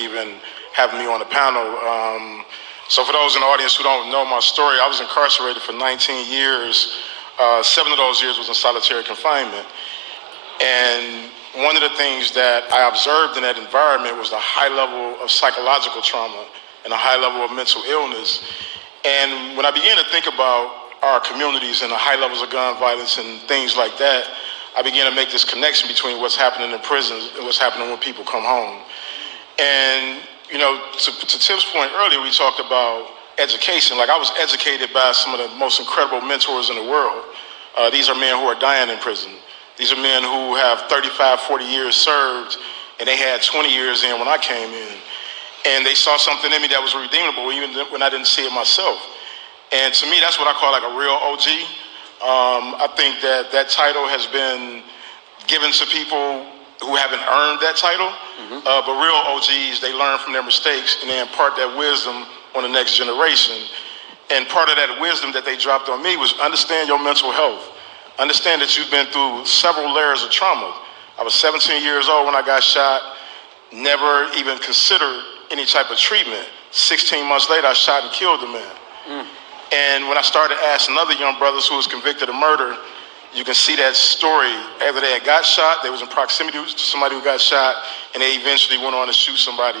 even having me on the panel. So for those in the audience who don't know my story, I was incarcerated for 19 years. 7 of those years was in solitary confinement. And one of the things that I observed in that environment was the high level of psychological trauma and a high level of mental illness. And when I began to think about our communities and the high levels of gun violence and things like that, I began to make this connection between what's happening in prisons and what's happening when people come home. And, you know, to Tip's point earlier, we talked about education. Like, I was educated by some of the most incredible mentors in the world. These are men who are dying in prison. These are men who have 35, 40 years served, and they had 20 years in when I came in. And they saw something in me that was redeemable, even when I didn't see it myself. And to me, that's what I call like a real OG. I think that title has been given to people who haven't earned that title. But real OGs, they learn from their mistakes and they impart that wisdom on the next generation. And part of that wisdom that they dropped on me was understand your mental health. Understand that you've been through several layers of trauma. I was 17 years old when I got shot, never even considered any type of treatment. 16 months later, I shot and killed a man. And when I started asking other young brothers who was convicted of murder, you can see that story. After they had got shot, they was in proximity to somebody who got shot, and they eventually went on to shoot somebody